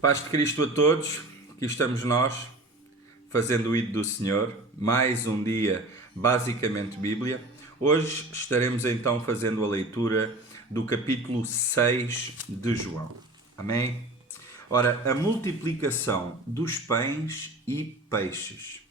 Paz de Cristo a todos, aqui estamos nós, fazendo o Ido do Senhor, mais um dia basicamente Bíblia. Hoje estaremos então fazendo a leitura do capítulo 6 de João. Amém? Ora, a multiplicação dos pães e peixes.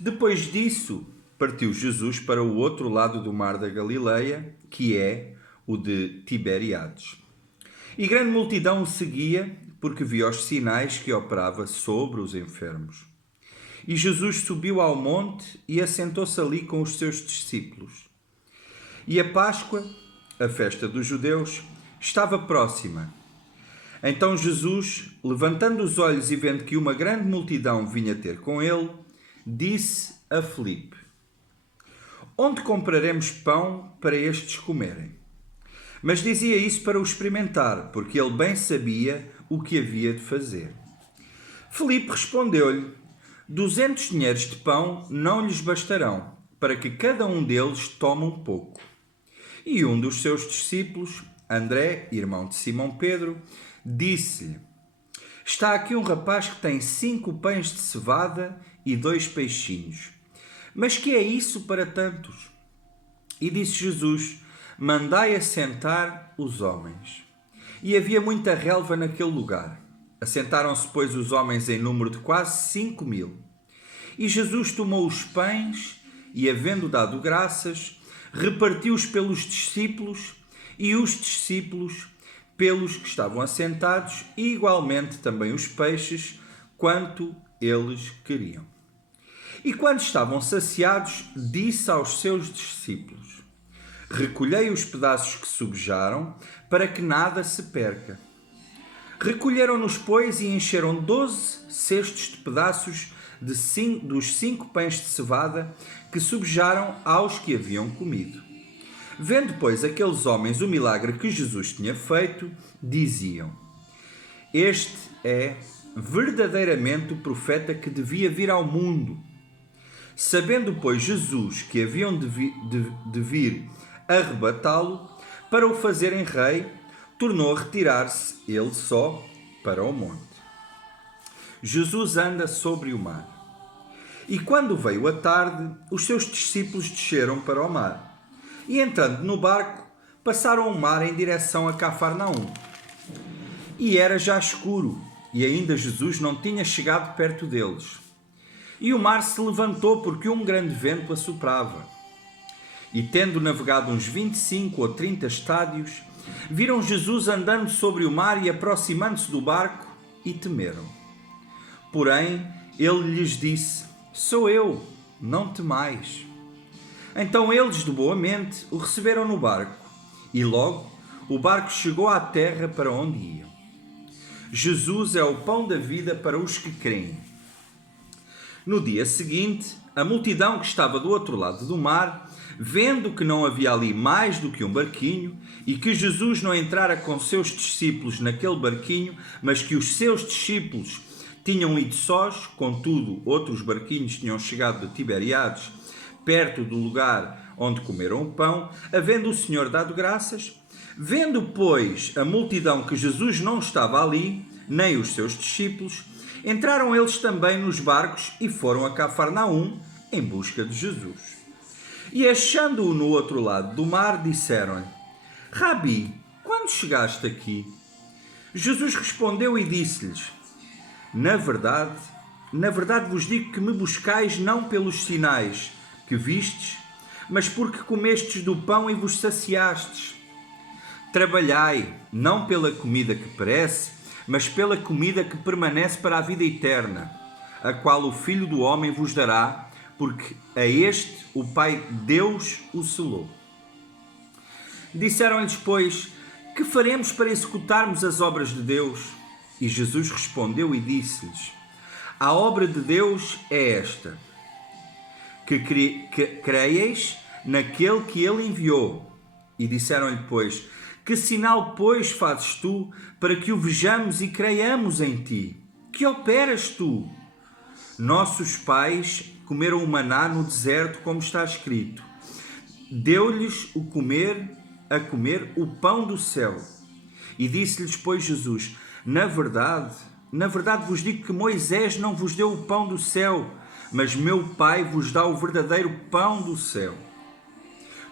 Depois disso, partiu Jesus para o outro lado do mar da Galileia, que é o de Tiberíades. E grande multidão o seguia, porque via os sinais que operava sobre os enfermos. E Jesus subiu ao monte e assentou-se ali com os seus discípulos. E a Páscoa, a festa dos judeus, estava próxima. Então Jesus, levantando os olhos e vendo que uma grande multidão vinha ter com ele, disse a Filipe: Onde compraremos pão para estes comerem? Mas dizia isso para o experimentar, porque ele bem sabia o que havia de fazer. Filipe respondeu-lhe: 200 dinheiros de pão não lhes bastarão, para que cada um deles tome um pouco. E um dos seus discípulos, André, irmão de Simão Pedro, disse-lhe: Está aqui um rapaz que tem 5 pães de cevada e 2 peixinhos. Mas que é isso para tantos? E disse Jesus: Mandai assentar os homens. E havia muita relva naquele lugar. Assentaram-se, pois, os homens em número de quase 5.000. E Jesus tomou os pães e, havendo dado graças, repartiu-os pelos discípulos e os discípulos pelos que estavam assentados e, igualmente, também os peixes, quanto eles queriam. E quando estavam saciados, disse aos seus discípulos: Recolhei os pedaços que sobejaram, para que nada se perca. Recolheram-nos, pois, e encheram 12 cestos de pedaços dos 5 pães de cevada que sobejaram aos que haviam comido. Vendo, pois, aqueles homens o milagre que Jesus tinha feito, diziam: Este é verdadeiramente o profeta que devia vir ao mundo. Sabendo, pois, Jesus que haviam de vir arrebatá-lo para o fazerem rei, tornou a retirar-se ele só para o monte. Jesus anda sobre o mar. E quando veio a tarde, os seus discípulos desceram para o mar. E entrando no barco, passaram o mar em direção a Cafarnaum. E era já escuro, e ainda Jesus não tinha chegado perto deles. E o mar se levantou porque um grande vento assoprava. E tendo navegado uns 25 ou 30 estádios, viram Jesus andando sobre o mar e aproximando-se do barco, e temeram. Porém, ele lhes disse: Sou eu, não temais. Então eles, de boa mente, o receberam no barco, e logo o barco chegou à terra para onde iam. Jesus é o pão da vida para os que creem. No dia seguinte, a multidão que estava do outro lado do mar, vendo que não havia ali mais do que um barquinho, e que Jesus não entrara com seus discípulos naquele barquinho, mas que os seus discípulos tinham ido sós, contudo outros barquinhos tinham chegado de Tiberíades, perto do lugar onde comeram o pão, havendo o Senhor dado graças, vendo, pois, a multidão que Jesus não estava ali, nem os seus discípulos, entraram eles também nos barcos e foram a Cafarnaum em busca de Jesus. E achando-o no outro lado do mar, disseram-lhe: Rabi, quando chegaste aqui? Jesus respondeu e disse-lhes: Na verdade vos digo que me buscais não pelos sinais que vistes, mas porque comestes do pão e vos saciastes. Trabalhai, não pela comida que perece, mas pela comida que permanece para a vida eterna, a qual o Filho do Homem vos dará, porque a este o Pai Deus o selou. Disseram-lhes, pois: Que faremos para executarmos as obras de Deus? E Jesus respondeu e disse-lhes: A obra de Deus é esta, que creieis naquele que ele enviou. E disseram-lhe, pois: Que sinal, pois, fazes tu, para que o vejamos e creiamos em ti? Que operas tu? Nossos pais comeram o maná no deserto, como está escrito: Deu-lhes a comer o pão do céu. E disse-lhes, pois, Jesus: na verdade vos digo que Moisés não vos deu o pão do céu, mas meu Pai vos dá o verdadeiro pão do céu.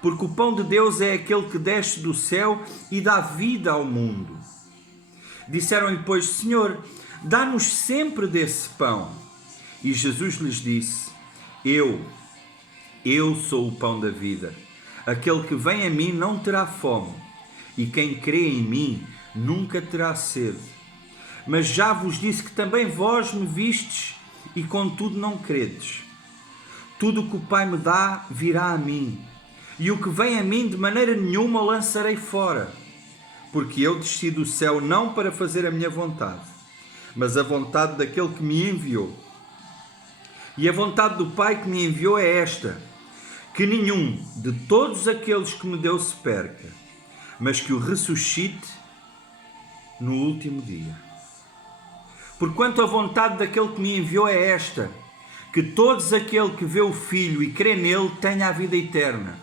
Porque o pão de Deus é aquele que desce do céu e dá vida ao mundo. Disseram-lhe, pois, Senhor, dá-nos sempre desse pão. E Jesus lhes disse, Eu sou o pão da vida. Aquele que vem a mim não terá fome, e quem crê em mim nunca terá sede. Mas já vos disse que também vós me vistes, e contudo não credes. Tudo o que o Pai me dá virá a mim, e o que vem a mim de maneira nenhuma lançarei fora. Porque eu desci do céu não para fazer a minha vontade, mas a vontade daquele que me enviou. E a vontade do Pai que me enviou é esta, que nenhum de todos aqueles que me deu se perca, mas que o ressuscite no último dia. Porquanto a vontade daquele que me enviou é esta, que todos aquele que vê o Filho e crê nele tenha a vida eterna,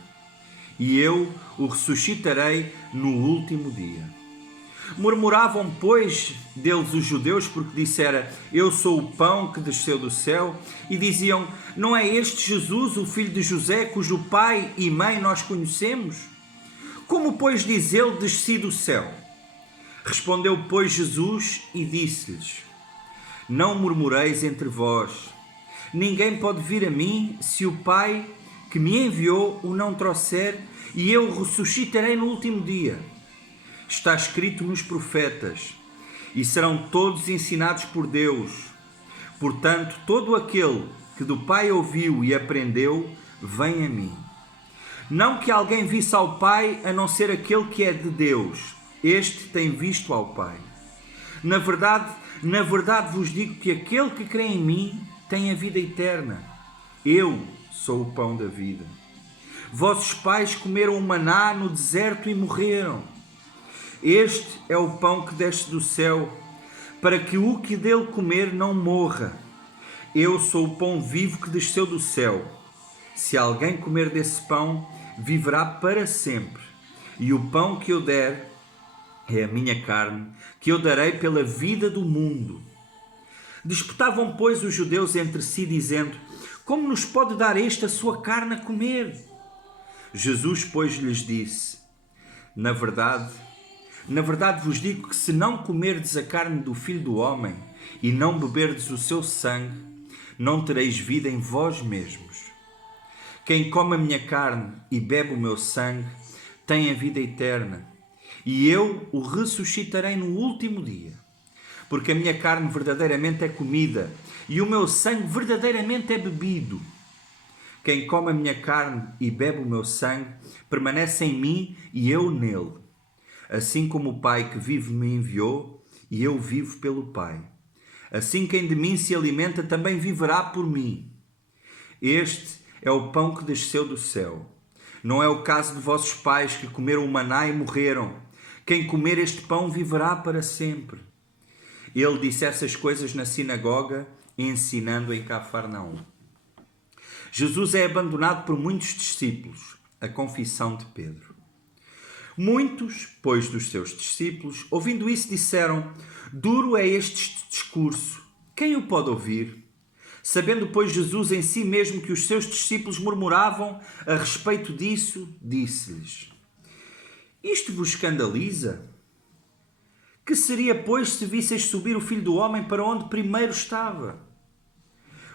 e eu o ressuscitarei no último dia. Murmuravam, pois, deles os judeus, porque dissera, eu sou o pão que desceu do céu, e diziam, não é este Jesus, o filho de José, cujo pai e mãe nós conhecemos? Como, pois, diz ele, desci do céu? Respondeu, pois, Jesus e disse-lhes, não murmureis entre vós. Ninguém pode vir a mim se o Pai que me enviou o não trouxer, e eu o ressuscitarei no último dia. Está escrito nos profetas, e serão todos ensinados por Deus. Portanto, todo aquele que do Pai ouviu e aprendeu, vem a mim. Não que alguém visse ao Pai, a não ser aquele que é de Deus. Este tem visto ao Pai. Na verdade vos digo que aquele que crê em mim tem a vida eterna. Eu sou o pão da vida. Vossos pais comeram o maná no deserto e morreram. Este é o pão que desce do céu, para que o que dele comer não morra. Eu sou o pão vivo que desceu do céu. Se alguém comer desse pão, viverá para sempre. E o pão que eu der é a minha carne, que eu darei pela vida do mundo. Disputavam, pois, os judeus entre si, dizendo, como nos pode dar este a sua carne a comer? Jesus, pois, lhes disse, na verdade vos digo que se não comerdes a carne do Filho do Homem e não beberdes o seu sangue, não tereis vida em vós mesmos. Quem come a minha carne e bebe o meu sangue tem a vida eterna, e eu o ressuscitarei no último dia. Porque a minha carne verdadeiramente é comida, e o meu sangue verdadeiramente é bebido. Quem come a minha carne e bebe o meu sangue, permanece em mim e eu nele. Assim como o Pai que vive me enviou, e eu vivo pelo Pai. Assim quem de mim se alimenta também viverá por mim. Este é o pão que desceu do céu. Não é o caso de vossos pais que comeram o maná e morreram. Quem comer este pão viverá para sempre. Ele disse essas coisas na sinagoga, ensinando em Cafarnaum. Jesus é abandonado por muitos discípulos. A confissão de Pedro. Muitos, pois, dos seus discípulos, ouvindo isso, disseram, duro é este discurso, quem o pode ouvir? Sabendo, pois, Jesus em si mesmo que os seus discípulos murmuravam a respeito disso, disse-lhes, isto vos escandaliza? Que seria, pois, se visseis subir o Filho do Homem para onde primeiro estava?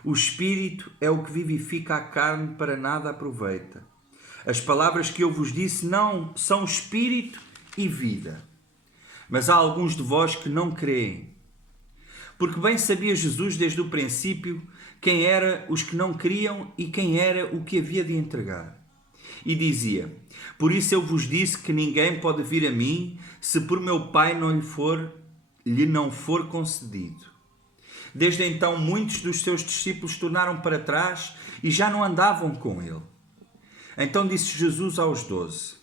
O Espírito é o que vivifica a carne, para nada aproveita. As palavras que eu vos disse não são espírito e vida. Mas há alguns de vós que não creem. Porque bem sabia Jesus desde o princípio quem era os que não criam e quem era o que havia de entregar. E dizia, por isso eu vos disse que ninguém pode vir a mim se por meu Pai lhe não for concedido. Desde então muitos dos seus discípulos tornaram para trás e já não andavam com ele. Então disse Jesus aos 12,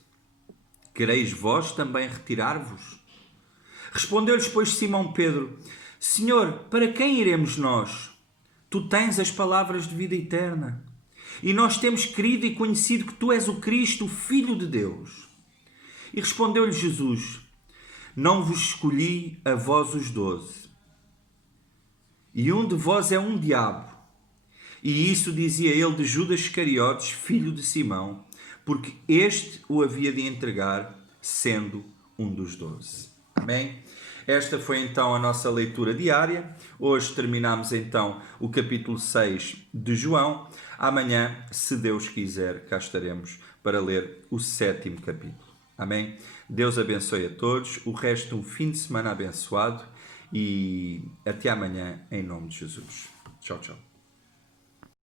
quereis vós também retirar-vos? Respondeu-lhes, pois, Simão Pedro, Senhor, para quem iremos nós? Tu tens as palavras de vida eterna. E nós temos crido e conhecido que tu és o Cristo, o Filho de Deus. E respondeu-lhe Jesus, não vos escolhi a vós os 12. E um de vós é um diabo. E isso dizia ele de Judas Iscariotes, filho de Simão, porque este o havia de entregar, sendo um dos 12. Amém? Esta foi então a nossa leitura diária. Hoje terminamos então o capítulo 6 de João. Amanhã, se Deus quiser, cá estaremos para ler o 7º capítulo. Amém? Deus abençoe a todos. O resto, um fim de semana abençoado. E até amanhã, em nome de Jesus. Tchau, tchau.